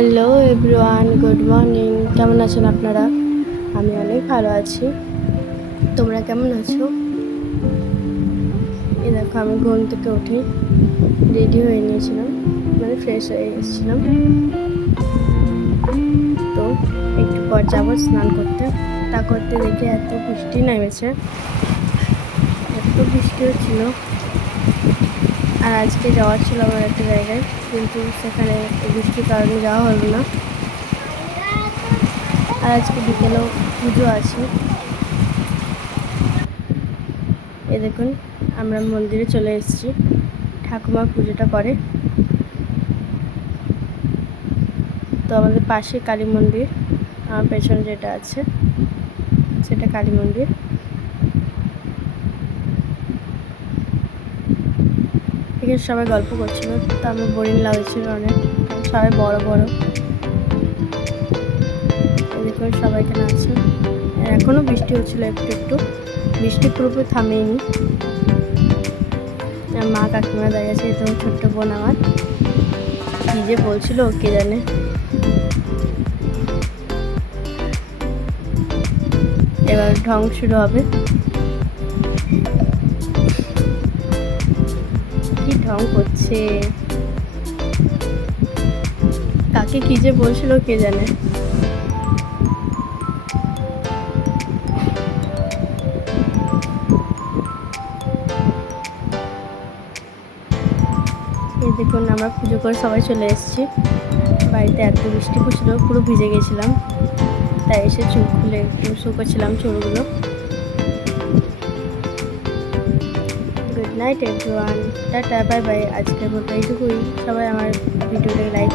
Hello everyone, good morning. কেমন আছেন আপনারা? আমি অনেক ভালো আছি। তোমরা কেমন আছো? এই দেখো, আমি ঘুম থেকে উঠে রেডি হয়ে নিয়েছিলাম, মানে ফ্রেশ হয়ে এসেছিলাম। তো একটু পর যাবো স্নান করতে। তা করতে দেখে এত বৃষ্টি নেমেছে, এত বৃষ্টি হচ্ছিল। আর আজকে যাওয়ার ছিল আমার একটা জায়গায়, কিন্তু সেখানে বৃষ্টির কারণে যাওয়া হলো না। আর আজকে বিকেলেও পুজো আছে। এই দেখুন, আমরা মন্দিরে চলে এসেছি। ঠাকুমা পুজোটা করে। তো আমাদের পাশে কালী মন্দির, আমার পেছনে যেটা আছে সেটা কালী মন্দির। এখানে সবাই গল্প করছিল, তো আমার বোরিং লাগছিল অনেক। সবাই বড় বড়, দেখুন সবাই এখানে আছে। এখনও বৃষ্টি হচ্ছিল একটু একটু, বৃষ্টি পুরোপুরি থামেনি। মা কাকিমা দাঁড়িয়ে আছে, তো ছোট্ট বোন আমার কি যে বলছিল কে জানে। এবার ঢং শুরু হবে। কি ঢং করছে, কাকে কি যে বলছিল কে জানে। এই দেখুন, আমরা পুজো করে সবাই চলে এসেছি। বাড়িতে এত বৃষ্টি পড়ছিল, পুরো ভিজে গেছিলাম। তাই এসে চুল খুলে একটু শুকোচ্ছিলাম চুলগুলো। Good night everyone, tata bye bye. আজকের মতো এইটুকুই। সবাই আমার ভিডিওটাকে লাইক